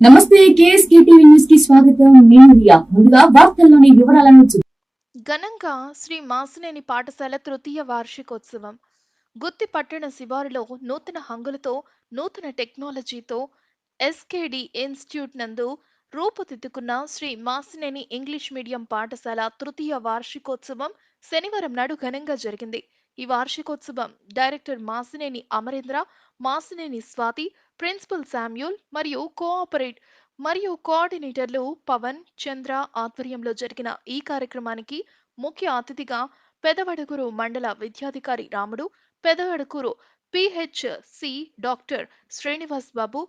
నమస్తే KSK TV news కి స్వాగతం. నేను రియా. ముందుగా వార్తల్లోని వివరాలను ఘనంగా శ్రీ మాసినేని పాఠశాల తృతీయ వార్షికోత్సవం గుత్తి పట్టణ శివారులో నూతన హంగులతో నూతన టెక్నాలజీతో ఎస్కేడి ఇన్స్టిట్యూట్ నందు రూపుదిద్దుకున్న శ్రీ మాసినేని ఇంగ్లీష్ మీడియం పాఠశాల తృతీయ వార్షికోత్సవం శనివారం నాడు ఘనంగా జరిగింది. ఈ వార్షికోత్సవం director Masineni Amarendra, Masineni Swathi, principal Samuel మరియు కోఆర్డినేటర్లు పవన్, చంద్ర ఆధ్వర్యంలో జరిగిన ఈ కార్యక్రమానికి ముఖ్య అతిథిగా పెదవడుగురు మండల విద్యాధికారి రాముడు, పెదవడుగురు పిహెచ్సి డాక్టర్ శ్రీనివాస్ బాబు,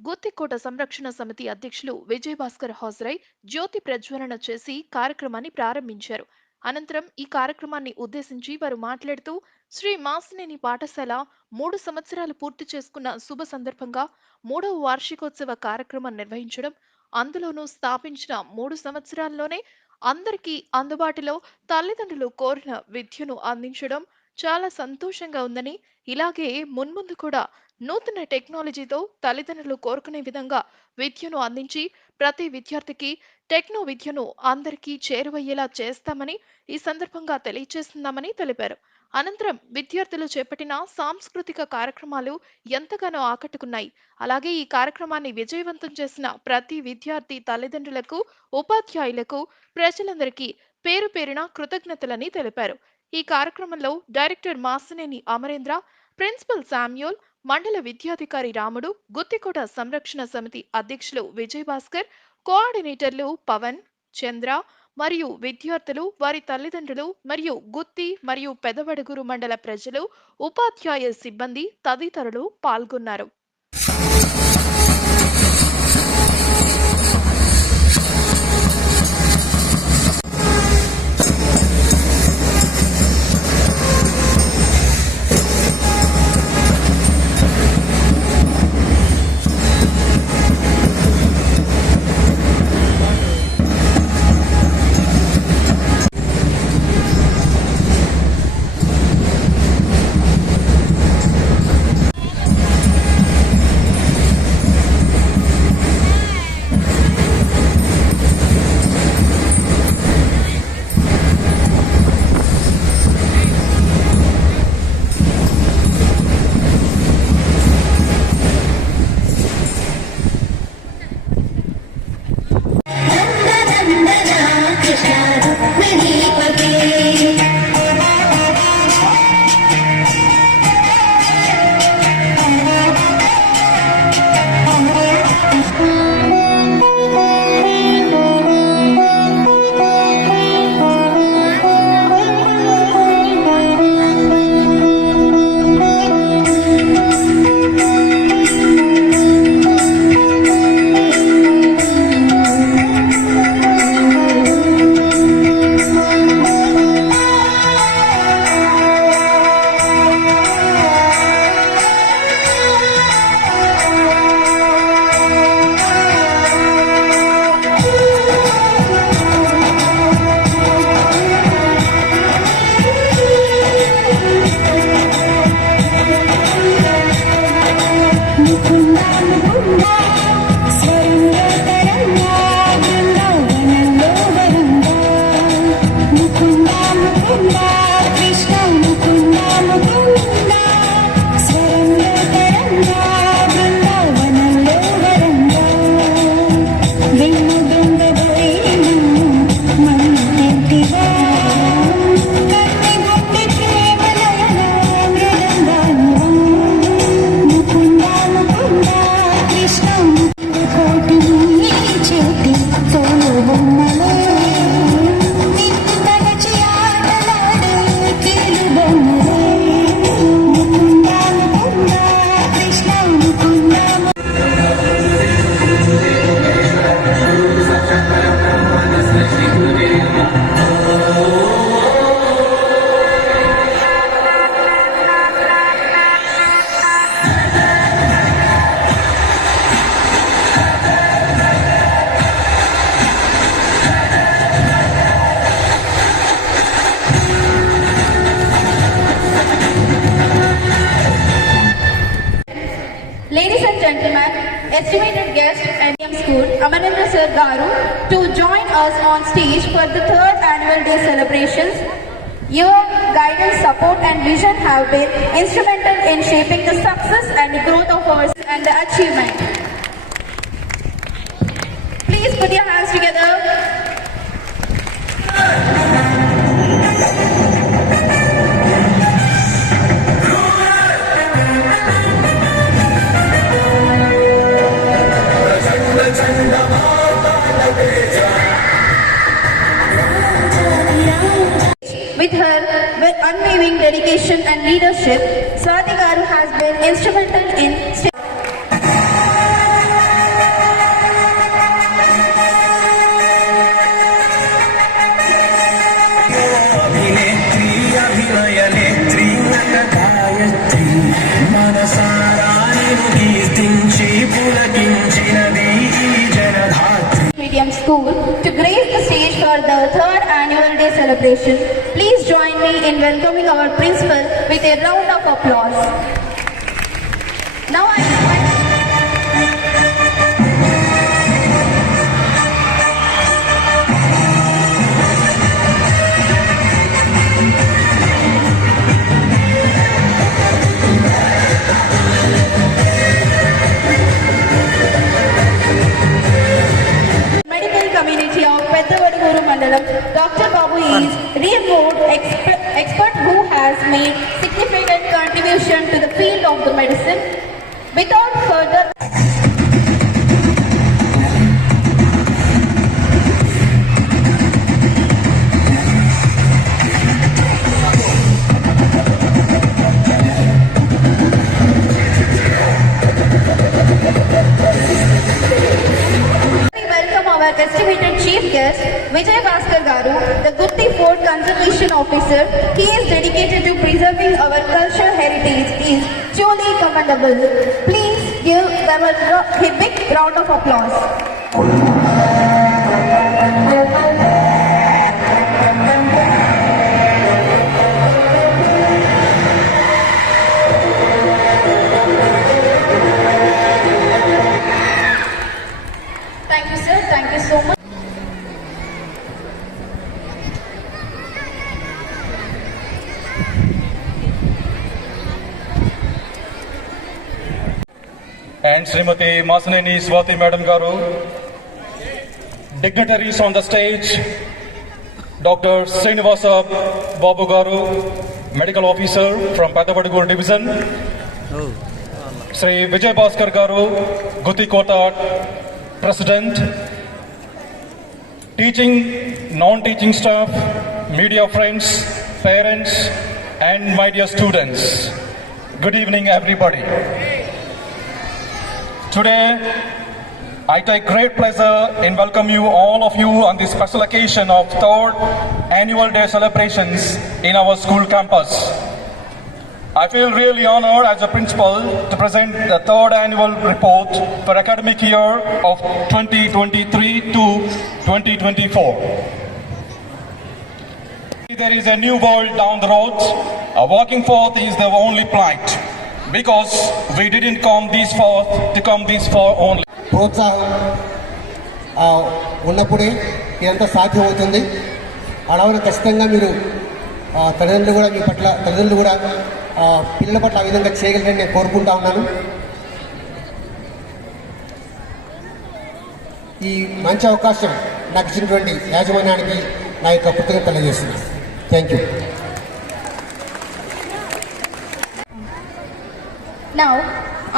గుత్తికోట సంరక్షణ సమితి అధ్యక్షులు విజయభాస్కర్ హాజరై జ్యోతి ప్రజ్వలన చేసి కార్యక్రమాన్ని ప్రారంభించారు. అనంతరం ఈ కార్యక్రమాన్ని ఉద్దేశించి వారు మాట్లాడుతూ శ్రీ మాసినేని పాఠశాల 3 సంవత్సరాలు పూర్తి చేసుకున్న శుభ సందర్భంగా 3వ వార్షికోత్సవ కార్యక్రమం నిర్వహించడం, అందులోనూ స్థాపించిన 3 సంవత్సరాల్లోనే అందరికీ అందుబాటులో తల్లిదండ్రులు కోరిన విద్యను అందించడం చాలా సంతోషంగా ఉందని, ఇలాగే మున్ముందు కూడా నూతన టెక్నాలజీతో తల్లిదండ్రులు కోరుకునే విధంగా విద్యను అందించి ప్రతి విద్యార్థికి టెక్నో విద్యను అందరికీ చేరువయ్యేలా చేస్తామని ఈ సందర్భంగా తెలియజేస్తున్నామని తెలిపారు. అనంతరం విద్యార్థులు చేపట్టిన సాంస్కృతిక కార్యక్రమాలు ఎంతగానో ఆకట్టుకున్నాయి. అలాగే ఈ కార్యక్రమాన్ని విజయవంతం చేసిన ప్రతి విద్యార్థి తల్లిదండ్రులకు, ఉపాధ్యాయులకు, ప్రజలందరికీ పేరు పేరున కృతజ్ఞతలని తెలిపారు. ఈ కార్యక్రమంలో director Masineni Amarendra, principal Samuel, మండల విద్యాధికారి రాముడు, గుత్తికోట సంరక్షణ సమితి అధ్యక్షులు విజయభాస్కర్, కోఆర్డినేటర్లు పవన్, చంద్ర మరియు విద్యార్థులు, వారి తల్లిదండ్రులు మరియు గుత్తి మరియు పెదవడుగురు మండల ప్రజలు, ఉపాధ్యాయ సిబ్బంది తదితరులు పాల్గొన్నారు. Garu to join us on stage for the third annual day celebrations. Your guidance, support and vision have been instrumental in shaping the success and the growth of ours and the achievement. Please put your hands together. With her unwavering dedication and leadership, Swati Garu has been instrumental in Medium School to grace the stage for the third annual day celebration. Please join me in welcoming our principal with a round of applause. Now I invite community of Peddavaduguru Mandalam. Dr. Babu is renowned expert who has made significant contribution to the field of the medicine. Without further our estimated chief guest, Vijay Bhaskar Garu, the Gutti Fort Conservation Officer. He is dedicated to preserving our cultural heritage. Is truly commendable. Please give them a big round of applause. Thank you, sir. Thank you so much. And Srimati Masaneni Swati Madam Garu. Dignitaries on the stage, Dr. Srinivasa Babu Garu, Medical Officer from Peddavaduguru Division, Sri Vijay Bhaskar Garu, Gutti Kota President, teaching, non-teaching staff, media friends, parents, and my dear students. Good evening, everybody. Today, I take great pleasure in welcoming you, all of you, on this special occasion of third annual day celebrations in our school campus. I feel really honored as a principal to present the third annual report for academic year of 2023 to 2024. There is a new world down the road. Walking forth is the only plight, because we didn't come this far to come this far only. ప్రోత్సాహం ఉన్నప్పుడే ఇదంతా సాధ్యమవుతుంది. అలాగే ఖచ్చితంగా మీరు తల్లిదండ్రులు కూడా మీ పట్ల తల్లిదండ్రులు కూడా పిల్లల పట్ల ఆ విధంగా చేయగలరని నేను కోరుకుంటా ఉన్నాను. ఈ మంచి అవకాశం నాకు ఇచ్చినటువంటి యాజమాన్యానికి నా యొక్క కృతజ్ఞతలు తెలియజేస్తున్నాను. Thank you. Now,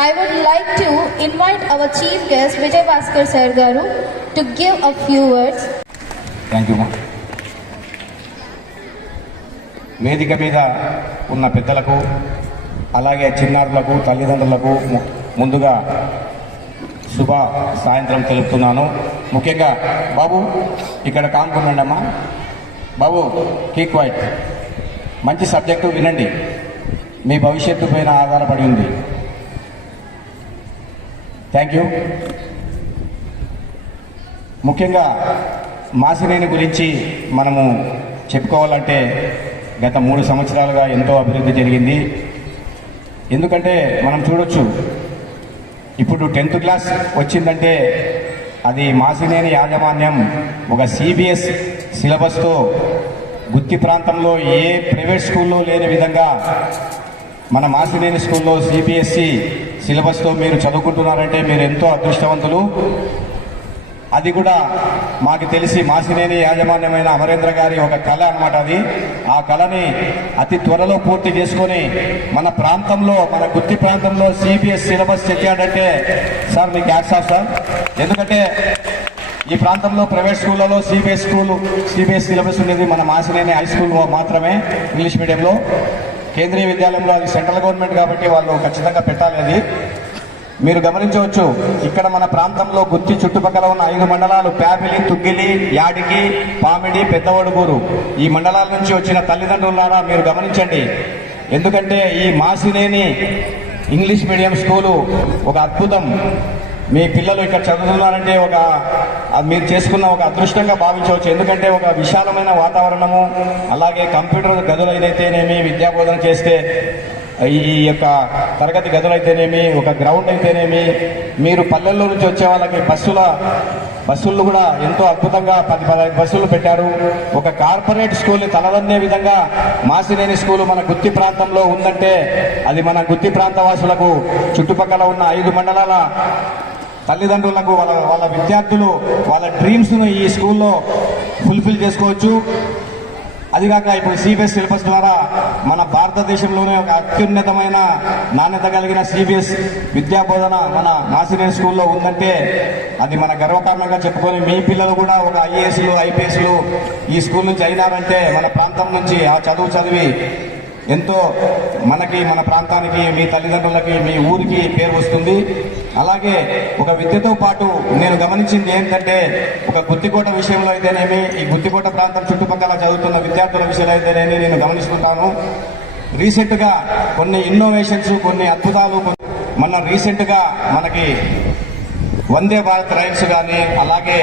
I would like to invite our chief guest Vijay Bhaskar Sir Garu to give a few words. Thank you. వేదిక మీద ఉన్న పెద్దలకు, అలాగే చిన్నారులకు, తల్లిదండ్రులకు ముందుగా శుభ సాయంత్రం తెలుపుతున్నాను. ముఖ్యంగా బాబు ఇక్కడ కానుకున్నాండి అమ్మా. బాబు కీక్ వైట్, మంచి సబ్జెక్టు వినండి, మీ భవిష్యత్తు పైన ఆధారపడి ఉంది. Thank you. ముఖ్యంగా మాసినేని గురించి మనము చెప్పుకోవాలంటే గత 3 సంవత్సరాలుగా ఎంతో అభివృద్ధి జరిగింది. ఎందుకంటే మనం చూడొచ్చు, ఇప్పుడు 10th క్లాస్ వచ్చిందంటే అది మాసినేని యాజమాన్యం ఒక సిబిఎస్ సిలబస్తో గుత్తి ప్రాంతంలో ఏ ప్రైవేట్ స్కూల్లో లేని విధంగా మన మాసినేని స్కూల్లో సిబిఎస్సి సిలబస్తో మీరు చదువుకుంటున్నారంటే మీరు ఎంతో అదృష్టవంతులు. అది కూడా మాకు తెలిసి మాసినేని యాజమాన్యమైన అమరేంద్ర గారి ఒక కళ అన్నమాట. అది ఆ కళని అతి త్వరలో పూర్తి చేసుకొని మన ప్రాంతంలో, మన గుత్తి ప్రాంతంలో సిబిఎస్ సిలబస్ తెచ్చాడంటే సార్ మీకు హ్యాట్స్ ఆఫ్ సార్. ఎందుకంటే ఈ ప్రాంతంలో ప్రైవేట్ స్కూళ్ళలో సిబిఎస్ సిలబస్ ఉండేది మన మాసినేని హై స్కూల్ మాత్రమే ఇంగ్లీష్ మీడియంలో. కేంద్రీయ విద్యాలయంలో అది సెంట్రల్ గవర్నమెంట్ కాబట్టి వాళ్ళు ఖచ్చితంగా పెట్టాలి. అది మీరు గమనించవచ్చు. ఇక్కడ మన ప్రాంతంలో గుత్తి చుట్టుపక్కల ఉన్న 5 మండలాలు ప్యామిలి, తుగ్గిలి, యాడికి, పామిడి, పెద్దవడుగూరు ఈ మండలాల నుంచి వచ్చిన తల్లిదండ్రులారా మీరు గమనించండి. ఎందుకంటే ఈ మాసినేని ఇంగ్లీష్ మీడియం స్కూలు ఒక అద్భుతం. మీ పిల్లలు ఇక్కడ చదువుతున్నారంటే మీరు చేసుకున్న ఒక అదృష్టంగా భావించవచ్చు. ఎందుకంటే ఒక విశాలమైన వాతావరణము, అలాగే కంప్యూటర్ గదులు ఏదైతేనేమి, విద్యాబోధన చేస్తే ఈ యొక్క తరగతి గదులు అయితేనేమి, ఒక గ్రౌండ్ అయితేనేమి, మీరు పల్లెల్లో నుంచి వచ్చే వాళ్ళకి బస్సులు కూడా ఎంతో అద్భుతంగా 10-15 బస్సులు పెట్టారు. ఒక కార్పొరేట్ స్కూల్ని తలదన్నే విధంగా మాసినేని స్కూలు మన గుత్తి ప్రాంతంలో ఉందంటే అది మన గుత్తి ప్రాంత వాసులకు, చుట్టుపక్కల ఉన్న 5 మండలాల తల్లిదండ్రులకు, వాళ్ళ విద్యార్థులు వాళ్ళ డ్రీమ్స్ను ఈ స్కూల్లో ఫుల్ఫిల్ చేసుకోవచ్చు. అదిగాక ఇప్పుడు సిబిఎస్ సిలబస్ ద్వారా మన భారతదేశంలోనే ఒక అత్యున్నతమైన నాణ్యత కలిగిన సిబిఎస్ విద్యాబోధన మన మాసినేని స్కూల్లో ఉందంటే అది మన గర్వకారణంగా చెప్పుకొని మీ పిల్లలు కూడా ఒక ఐఏఎస్లు, ఐపీఎస్లు ఈ స్కూల్ నుంచి అయినారంటే మన ప్రాంతం నుంచి ఆ చదివి ఎంతో మనకి, మన ప్రాంతానికి, మీ తల్లిదండ్రులకి, మీ ఊరికి పేరు వస్తుంది. అలాగే ఒక విద్యతో పాటు నేను గమనించింది ఏంటంటే ఒక గుత్తికోట విషయంలో అయితేనేమి, ఈ గుత్తికోట ప్రాంతం చుట్టుపక్కల చదువుతున్న విద్యార్థుల విషయంలో అయితేనేమి నేను గమనిస్తుంటాను. రీసెంట్గా కొన్ని ఇన్నోవేషన్స్, కొన్ని అద్భుతాలు. రీసెంట్గా మనకి వందే భారత్ రైల్స్ కానీ, అలాగే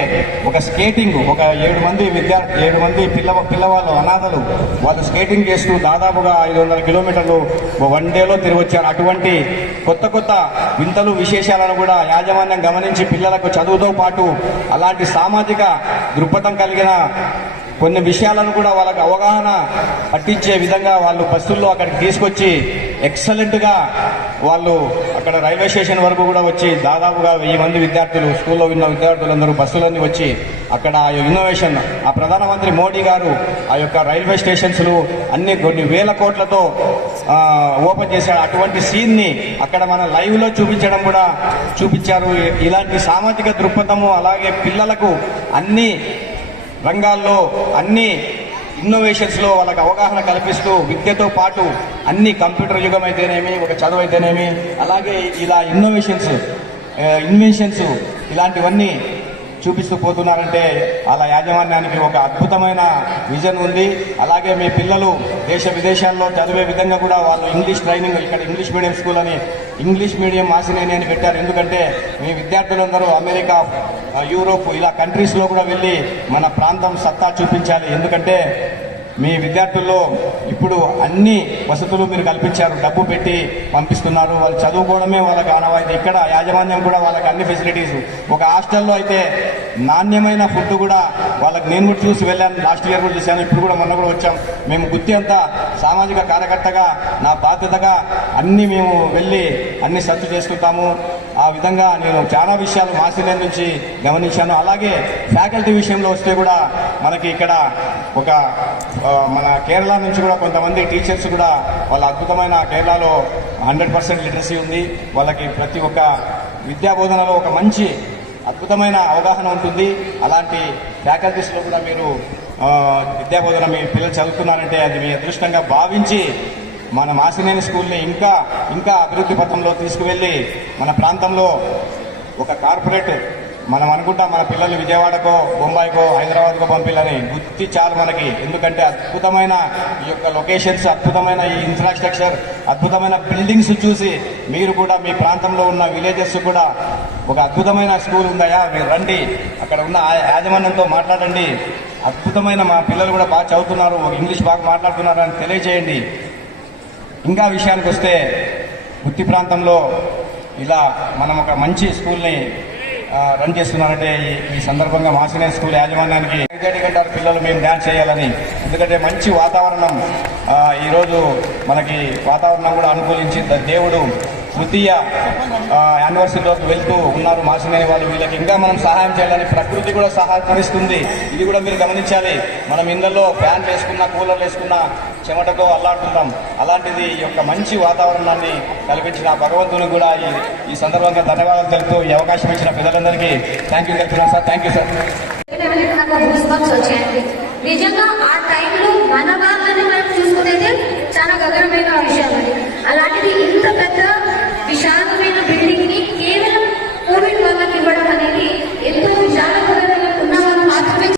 ఒక స్కేటింగ్, ఒక 7 మంది పిల్లవాళ్ళు అనాథలు వాళ్ళు స్కేటింగ్ చేస్తూ దాదాపుగా 500 కిలోమీటర్లు వన్ డేలో తిరిగి వచ్చారు. అటువంటి కొత్త వింతలు, విశేషాలను కూడా యాజమాన్యం గమనించి పిల్లలకు చదువుతో పాటు అలాంటి సామాజిక దృక్పథం కలిగిన కొన్ని విషయాలను కూడా వాళ్ళకి అవగాహన పట్టించే విధంగా వాళ్ళు బస్సుల్లో అక్కడికి తీసుకొచ్చి ఎక్సలెంట్గా వాళ్ళు అక్కడ రైల్వే స్టేషన్ వరకు కూడా వచ్చి దాదాపుగా 1000 మంది విద్యార్థులు, స్కూల్లో ఉన్న విద్యార్థులందరూ బస్సులన్నీ వచ్చి అక్కడ ఆ ఇన్నోవేషన్, ఆ ప్రధానమంత్రి మోడీ గారు ఆ యొక్క రైల్వే స్టేషన్స్లు అన్ని కొన్ని వేల కోట్లతో ఓపెన్ చేశారు. అటువంటి సీన్ని అక్కడ మన లైవ్లో చూపించారు. ఇలాంటి సామాజిక దృక్పథము, అలాగే పిల్లలకు అన్ని రంగాల్లో, అన్ని ఇన్నోవేషన్స్లో వాళ్ళకి అవగాహన కల్పిస్తూ విద్యతో పాటు అన్ని కంప్యూటర్ యుగం అయితేనేమి, ఒక చదువు అయితేనేమి, అలాగే ఇలా ఇన్వెన్షన్స్ ఇలాంటివన్నీ చూపిస్తూ పోతున్నారంటే అలా యాజమాన్యానికి ఒక అద్భుతమైన విజన్ ఉంది. అలాగే మీ పిల్లలు దేశ విదేశాల్లో చదివే విధంగా కూడా వాళ్ళు ఇంగ్లీష్ ట్రైనింగ్, ఇక్కడ ఇంగ్లీష్ మీడియం స్కూల్ అని ఇంగ్లీష్ మీడియం మాసినేని అని పెట్టారు. ఎందుకంటే మీ విద్యార్థులందరూ అమెరికా, యూరోప్ ఇలా కంట్రీస్లో కూడా వెళ్ళి మన ప్రాంతం సత్తా చూపించాలి. ఎందుకంటే మీ విద్యార్థుల్లో ఇప్పుడు అన్ని వసతులు మీరు కల్పించారు, డబ్బు పెట్టి పంపిస్తున్నారు, వాళ్ళు చదువుకోవడమే వాళ్ళకి ఆనవాయితీ. ఇక్కడ యాజమాన్యం కూడా వాళ్ళకి అన్ని ఫెసిలిటీస్, ఒక హాస్టల్లో అయితే నాణ్యమైన ఫుడ్ కూడా వాళ్ళకి, నేను కూడా చూసి వెళ్ళాను, లాస్ట్ ఇయర్ కూడా చూశాను, ఇప్పుడు కూడా మొన్న కూడా వచ్చాం. మేము గుత్తి అంతా సామాజిక కార్యకర్తగా నా బాధ్యతగా అన్ని మేము వెళ్ళి అన్ని సర్చ్ చేసుకుంటాము. ఆ విధంగా నేను చాలా విషయాలు మాసినేని నుంచి గమనించాను. అలాగే ఫ్యాకల్టీ విషయంలో వస్తే కూడా మనకి ఇక్కడ ఒక మన కేరళ నుంచి కూడా కొంతమంది టీచర్స్ కూడా వాళ్ళ అద్భుతమైన, కేరళలో 100% లిటరసీ ఉంది. వాళ్ళకి ప్రతి ఒక్క విద్యాబోధనలో ఒక మంచి అద్భుతమైన అవగాహన ఉంటుంది. అలాంటి ఫ్యాకల్టీస్లో కూడా మీరు విద్యాబోధన మీ పిల్లలు చదువుతున్నారంటే అది మీ అదృష్టంగా భావించి మన మాసినేని స్కూల్ని ఇంకా అభివృద్ధి పథంలో తీసుకువెళ్ళి మన ప్రాంతంలో ఒక కార్పొరేట్, మనం అనుకుంటాం మన పిల్లలు విజయవాడకో, బొంబాయికో, హైదరాబాద్కో పంపిల్లని, గుత్తి చాలు మనకి. ఎందుకంటే అద్భుతమైన ఈ యొక్క లొకేషన్స్, అద్భుతమైన ఈ ఇన్ఫ్రాస్ట్రక్చర్, అద్భుతమైన బిల్డింగ్స్ చూసి మీరు కూడా మీ ప్రాంతంలో ఉన్న విలేజెస్ కూడా ఒక అద్భుతమైన స్కూల్ ఉందయా, మీరు రండి, అక్కడ ఉన్న యాజమాన్యంతో మాట్లాడండి, అద్భుతమైన మా పిల్లలు కూడా బాగా చదువుతున్నారు, ఇంగ్లీష్ బాగా మాట్లాడుతున్నారు అని తెలియజేయండి. ఇంకా విషయానికి వస్తే గుత్తి ప్రాంతంలో ఇలా మనం ఒక మంచి స్కూల్ని రన్ చేస్తున్నారంటే ఈ సందర్భంగా మాసినేని స్కూల్ యాజమాన్యానికి కంటారు పిల్లలు మేము డ్యాన్స్ చేయాలని. ఎందుకంటే మంచి వాతావరణం ఈరోజు మనకి వాతావరణం కూడా అనుకూలించి దేవుడు తృతీయ యానివర్సరీలోకి వెళ్తూ ఉన్నారు మాసినేని వాళ్ళు. వీళ్ళకి ఇంకా మనం సహాయం చేయాలని ప్రకృతి కూడా సహకరిస్తుంది. ఇది కూడా మీరు గమనించాలి. మనం ఇళ్లలో ఫ్యాన్లు వేసుకున్నా కూలర్లు వేసుకున్నా చెమటతో అల్లాడుతుంటాం. అలాంటిది ఈ యొక్క మంచి వాతావరణాన్ని కల్పించిన భగవంతుని కూడా ఈ సందర్భంగా ధన్యవాదాలు తెలుపుతూ ఈ అవకాశం ఇచ్చిన పెద్దలందరికీ థ్యాంక్ యూ తెలుపుతున్నాను సార్. Thank you sir. వచ్చాయండి. నిజంగా ఆ టైంలో మన వాళ్ళని మనం చూసుకునేది చాలా గగనమైన విషయం అండి. అలాంటిది ఇంత పెద్ద విశాలమైన బిల్డింగ్ ని కేవలం కోవిడ్ వాళ్ళకి ఇవ్వడం అనేది ఎంతో విశాలమైన ఉన్న వాళ్ళు మాత్రమే.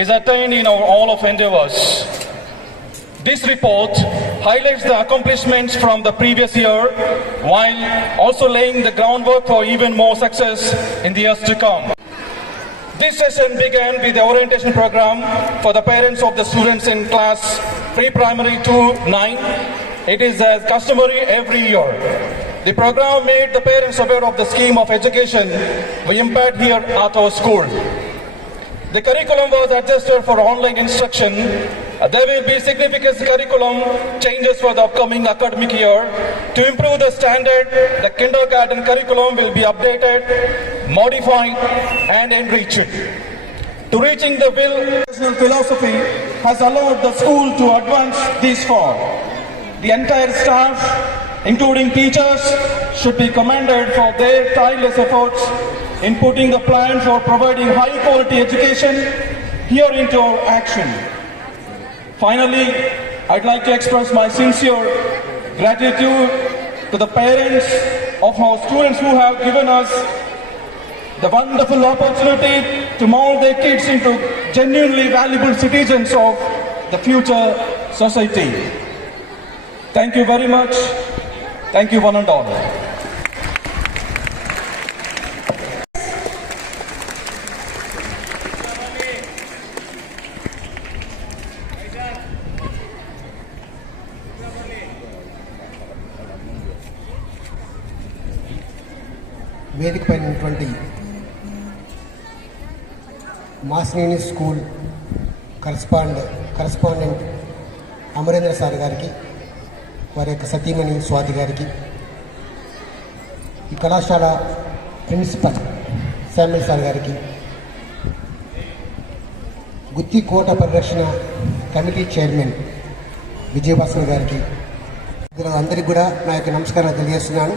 Is attained in our all of endeavors. This report highlights the accomplishments from the previous year while also laying the groundwork for even more success in the years to come. This session began with the orientation program for the parents of the students in class pre-primary to 9. It is as customary every year. The program made the parents aware of the scheme of education we impart here at our school. The curriculum was adjusted for online instruction. There will be significant curriculum changes for the upcoming academic year. To improve the standard, the kindergarten curriculum will be updated, modified, and enriched. To reaching the will, educational philosophy has allowed the school to advance this far. The entire staff, including teachers, should be commended for their tireless efforts in putting the plan for providing high quality education here into our action. Finally, I'd like to express my sincere gratitude to the parents of our students who have given us the wonderful opportunity to mold their kids into genuinely valuable citizens of the future society. Thank you very much. Thank you one and all. వేదిక పైన ఉన్నటువంటి Masineni school correspondent Amarendra sir గారికి, వారి యొక్క సతీమణి స్వాతి గారికి, ఈ కళాశాల ప్రిన్సిపల్ శామ్యుల్ సార్ గారికి, గుత్తి కోట పరిరక్షణ కమిటీ చైర్మన్ విజయభాస్కర్ గారికి, అందరికీ కూడా నా యొక్క నమస్కారాలు తెలియజేస్తున్నాను.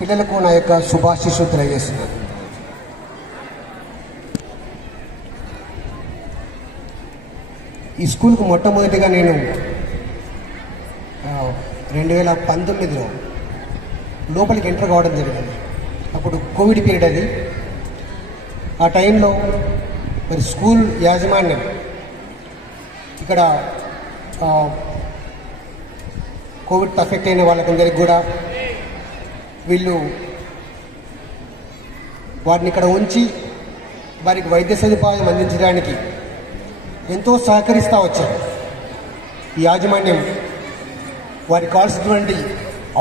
పిల్లలకు నా యొక్క శుభాశీస్సులు తెలియజేస్తున్నాను. ఈ స్కూల్కు మొట్టమొదటిగా నేను 2019లో లోపలికి ఎంటర్ కావడం జరిగింది. అప్పుడు కోవిడ్ పీరియడ్ అది. ఆ టైంలో మరి స్కూల్ యాజమాన్యం ఇక్కడ కోవిడ్ అఫెక్ట్ అయిన వాళ్ళకందరికీ కూడా వీళ్ళు వారిని ఇక్కడ ఉంచి వారికి వైద్య సదుపాయం అందించడానికి ఎంతో సహకరిస్తూ వచ్చారు. ఈ యాజమాన్యం వారికి కావాల్సినటువంటి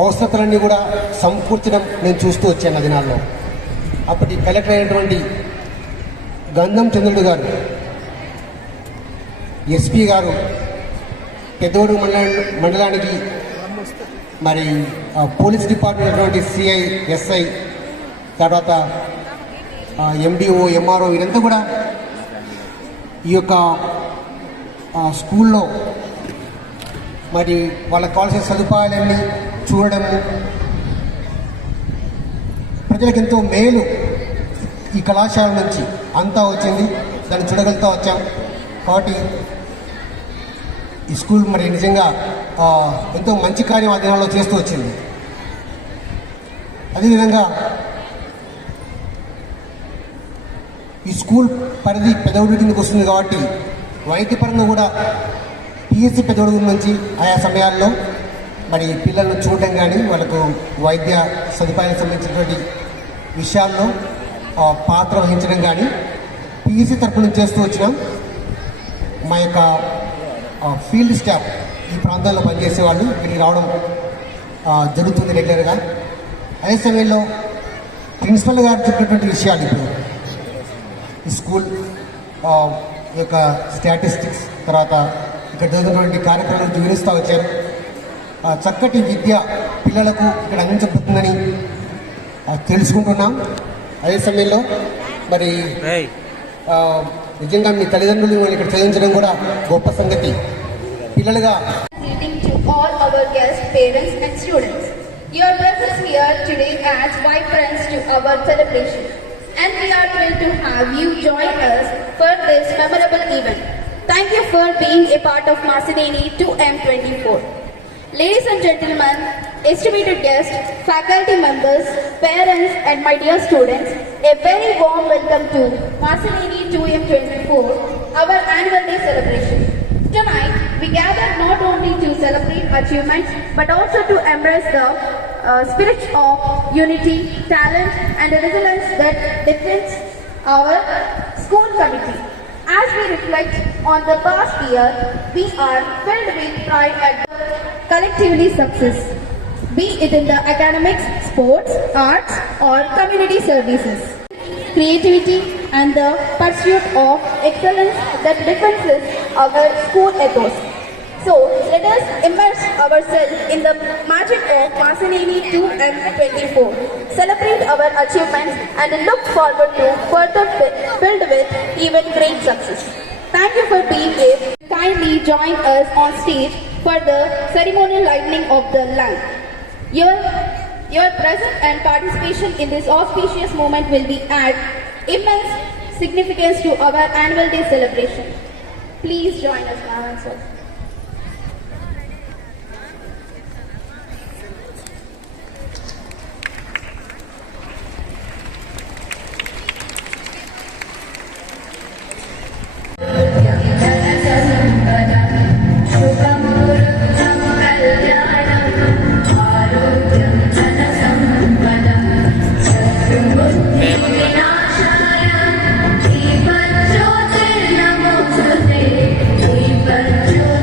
అవసరతలన్నీ కూడా సమకూర్చడం నేను చూస్తూ వచ్చాను ఆ దినాల్లో. అప్పటి కలెక్టర్ అయినటువంటి గంధం చంద్రుడు గారు, ఎస్పీ గారు, పెద్దోడు మండలానికి మరి పోలీస్ డిపార్ట్మెంట్ అటువంటి సిఐ, ఎస్ఐ, తర్వాత ఎండిఓ, ఎంఆర్ఓ వీరంతా కూడా ఈ యొక్క స్కూల్లో మరి వాళ్ళకి కావాల్సిన సదుపాయాలన్నీ చూడడము, ప్రజలకు ఎంతో మేలు ఈ కళాశాల నుంచి అంతా వచ్చింది. దాన్ని చూడగలుగుతూ వచ్చాం. కాబట్టి ఈ స్కూల్ మరి నిజంగా ఎంతో మంచి కార్యం ఆ దినాల్లో చేస్తూ వచ్చింది. అదేవిధంగా ఈ స్కూల్ పరిధి పెదవుడి కిందకి వస్తుంది కాబట్టి వైద్యపరంగా కూడా పిఎస్సి పెదవుడి నుంచి ఆయా సమయాల్లో మరి పిల్లలను చూడడం కానీ వాళ్ళకు వైద్య సదుపాయాలకు సంబంధించినటువంటి విషయాల్లో పాత్ర వహించడం కానీ పిఎస్సి తరఫు నుంచి చేస్తూ వచ్చినాం. మా యొక్క ఫీల్డ్ స్టాఫ్ ఈ ప్రాంతాల్లో పనిచేసే వాళ్ళు ఇక్కడికి రావడం జరుగుతుంది రెగ్యులర్గా. అదే సమయంలో ప్రిన్సిపల్ గారు చెప్పినటువంటి విషయాలు ఇప్పుడు ఈ స్కూల్ యొక్క స్టాటిస్టిక్స్ తర్వాత ఇక్కడ జరుగుతున్నటువంటి కార్యక్రమాలను వివరిస్తూ వచ్చారు. చక్కటి విద్య పిల్లలకు ఇక్కడ అందించబడుతుందని తెలుసుకుంటున్నాం. అదే సమయంలో మరి నిజంగా మీ తల్లిదండ్రులు ఇక్కడ చదివించడం కూడా గొప్ప సంగతి. పిల్లలుగా Greeting to all our guests, parents and students. Your presence here today adds vibrance to our celebration, and we are thrilled to have you join us for this memorable event. Thank you for being a part of Masineni 2M24. Ladies and gentlemen, estimated guests, faculty members, parents and my dear students, a very warm welcome to Masineni 2M24, our annual day celebration. Tonight, we gather not only to celebrate achievements but also to embrace the spirit of unity, talent and resilience that defines our school committee. As we reflect on the past year, we are filled with pride at collectively success, be it in the academics, sports, arts or community services. Creativity and the pursuit of excellence that defines our school ethos. So, let us immerse ourselves in the magic of Masineni 2M24, celebrate our achievements and look forward to further filled with even great success. Thank you for being here. Kindly join us on stage for the ceremonial lighting of the lamp. Your presence and participation in this auspicious moment will be add immense significance to our annual day celebration. Please join us now and sir. Namaste.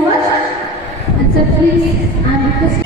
much. And sir, please, I'm requesting.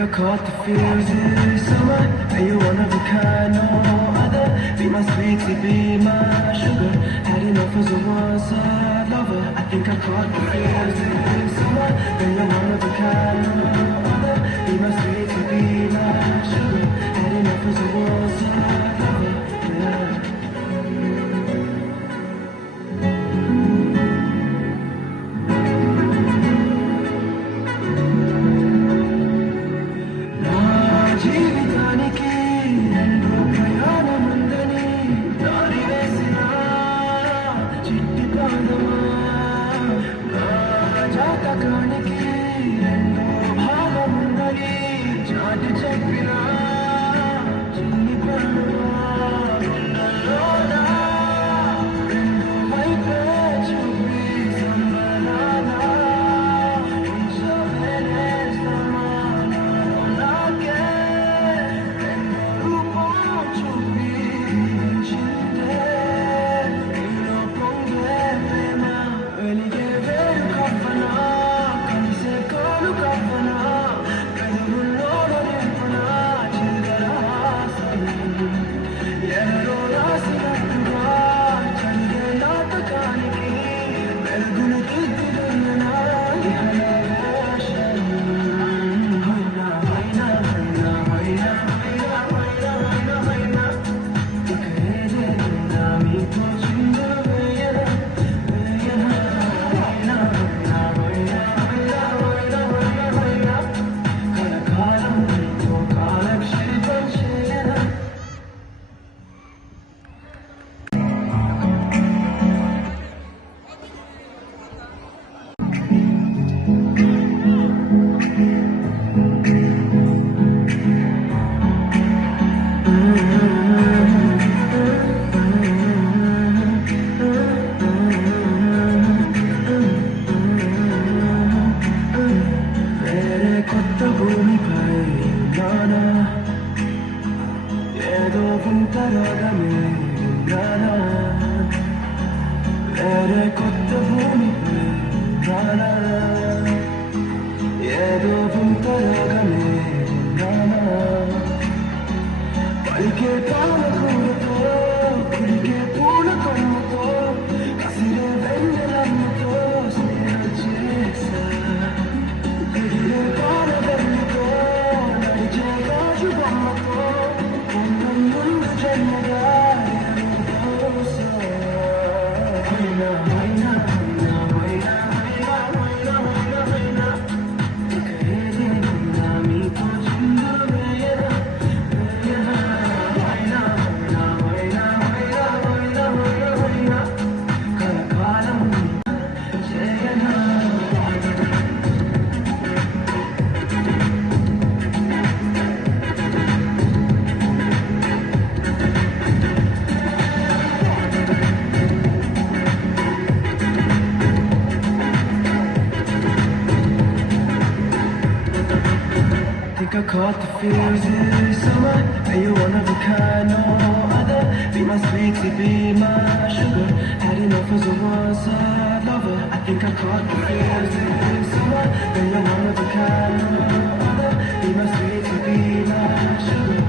I caught the feels this summer. Are you one of a kind, no other? Be my sweetie, be my sugar. Had enough as a one-side lover. I think I caught the feels this summer. Are you one of a kind, no other? Be my sweetie, be my sugar. Had enough as a one-side lover. Yeah. Check me ఏదో వింత రాగమే విన్నానా వేరే కొత్త భూమిపై రానా ఏదో వింత రాగమే విన్నానా పలికే పాలకూరతో కులికే పూల కొమ్మతో కసిరే వెన్నెలమ్మతో స్నేహం చేసా ఎగిరే పాలగల్లతో నడిచే గాజు బొమ్మతో కొండం ముందు జన్మగా మైనా మైనా మైనా మైనా మైనా మైనా మైనా ఇక ఏదేమైనా మీతో చిందులు వేయనా మైనా మైనా మైనా మైనా మైనా మైనా మైనా కలకాలం చేయనా Think I caught the feels this summer. And you're one of a kind, no other. Be my sweetie, be my sugar. Had enough as a one-side lover. I think I caught the feels this summer. And you're one of a kind, no other. Be my sweetie, be my sugar.